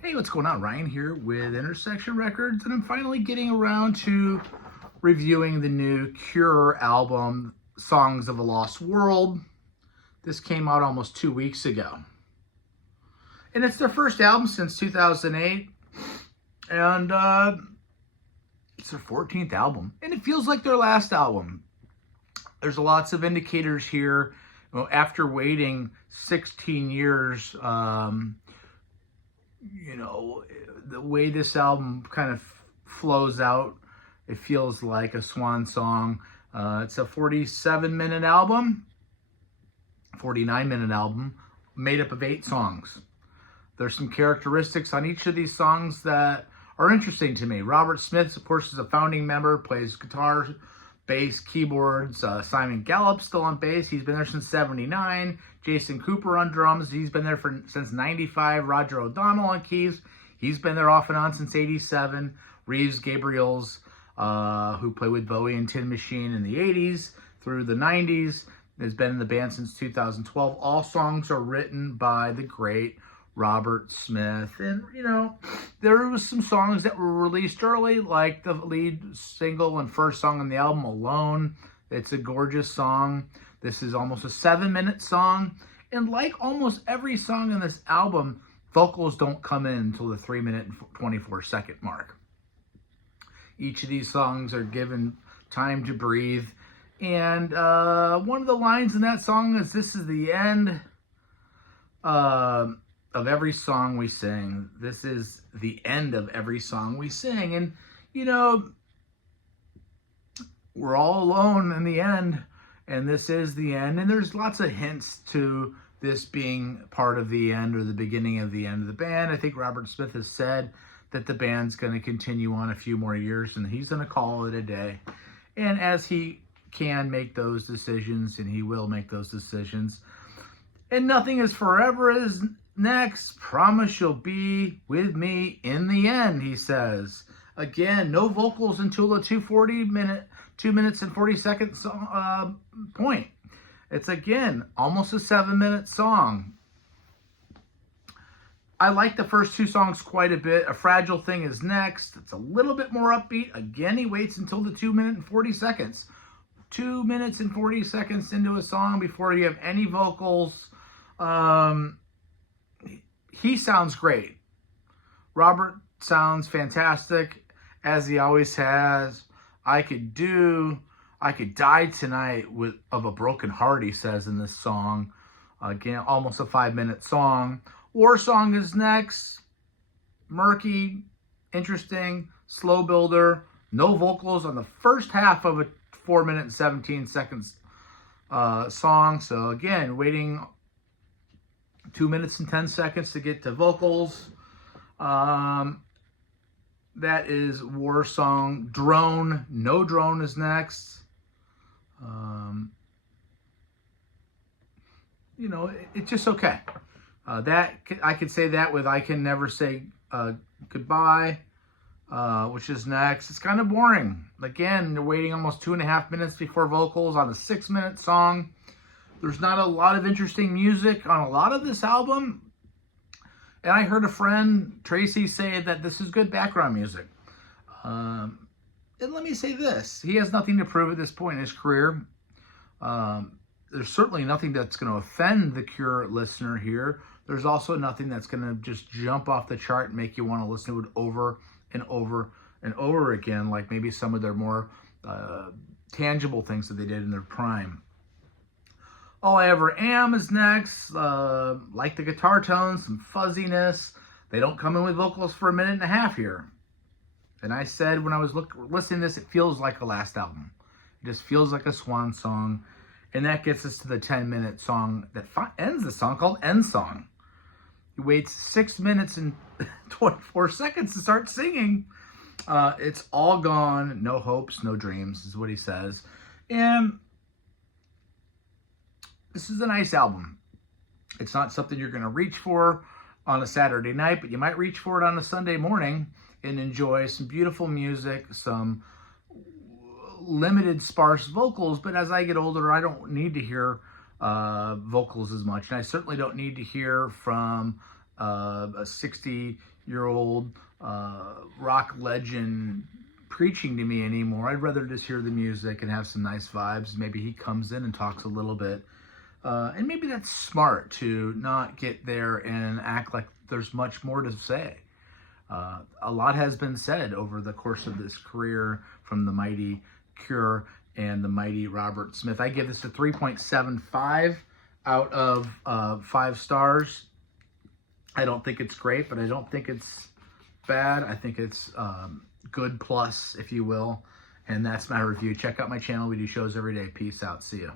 Hey, what's going on? Ryan here with Intersection Records, and I'm finally getting around to reviewing the new Cure album, Songs of a Lost World. This came out almost 2 weeks ago. And it's their first album since 2008, and it's their 14th album. And it feels like their last album. There's lots of indicators here. After waiting 16 years, the way this album kind of flows out, it feels like a swan song. It's a 47-minute album, 49-minute album, made up of 8 songs. There's some characteristics on each of these songs that are interesting to me. Robert Smith, of course, is a founding member, plays guitar, bass, keyboards. Simon Gallup still on bass. He's been there since '79. Jason Cooper on drums. He's been there since '95. Roger O'Donnell on keys. He's been there off and on since '87. Reeves Gabriels, who played with Bowie and Tin Machine in the '80s through the '90s, has been in the band since 2012. All songs are written by the great Robert Smith. And, there was some songs that were released early, like the lead single and first song on the album, Alone. It's a gorgeous song. This is almost a 7-minute song. And like almost every song in this album, vocals don't come in until the 3-minute and 24-second mark. Each of these songs are given time to breathe. And one of the lines in that song is, "This is the end of every song we sing." This is the end of every song we sing. And, we're all alone in the end, and this is the end. And there's lots of hints to this being part of the end or the beginning of the end of the band. I think Robert Smith has said that the band's going to continue on a few more years, and he's going to call it a day. And as he can make those decisions, and he will make those decisions. And nothing is forever is next. Promise you'll be with me in the end, he says. Again, no vocals until the 2 minutes and 40 seconds point. It's, again, almost a 7-minute song. I like the first 2 songs quite a bit. A Fragile Thing is next. It's a little bit more upbeat. Again, he waits until the 2 minute and 40 seconds. 2 minutes and 40 seconds into a song before you have any vocals. He sounds great. Robert sounds fantastic, as he always has. I could die tonight of a broken heart, he says in this song. Again, almost a 5-minute song. War Song is next. Murky, interesting, slow builder. No vocals on the first half of a 4 minute and 17 seconds song. So again, waiting 2 minutes and 10 seconds to get to vocals. That is War Song. Drone. No Drone is next. It's just okay. That I could say that with I Can Never Say Goodbye, which is next. It's kind of boring. Again, you're waiting almost 2.5 minutes before vocals on a 6-minute song. There's not a lot of interesting music on a lot of this album. And I heard a friend, Tracy, say that this is good background music. And let me say this. He has nothing to prove at this point in his career. There's certainly nothing that's going to offend the Cure listener here. There's also nothing that's going to just jump off the chart and make you want to listen to it over and over and over again, like maybe some of their more tangible things that they did in their prime. All I Ever Am is next. Like the guitar tones, some fuzziness. They don't come in with vocals for 1.5 minutes here. And I said when I was listening to this, it feels like a last album. It just feels like a swan song. And that gets us to the 10-minute song that ends the song, called End Song. He waits 6 minutes and 24 seconds to start singing. It's all gone, no hopes, no dreams, is what he says. And this is a nice album. It's not something you're going to reach for on a Saturday night, but you might reach for it on a Sunday morning and enjoy some beautiful music, some limited sparse vocals. But as I get older, I don't need to hear vocals as much. And I certainly don't need to hear from a 60-year-old rock legend preaching to me anymore. I'd rather just hear the music and have some nice vibes. Maybe he comes in and talks a little bit. And maybe that's smart to not get there and act like there's much more to say. A lot has been said over the course of this career from the mighty Cure and the mighty Robert Smith. I give this a 3.75 out of 5 stars. I don't think it's great, but I don't think it's bad. I think it's good plus, if you will. And that's my review. Check out my channel. We do shows every day. Peace out. See ya.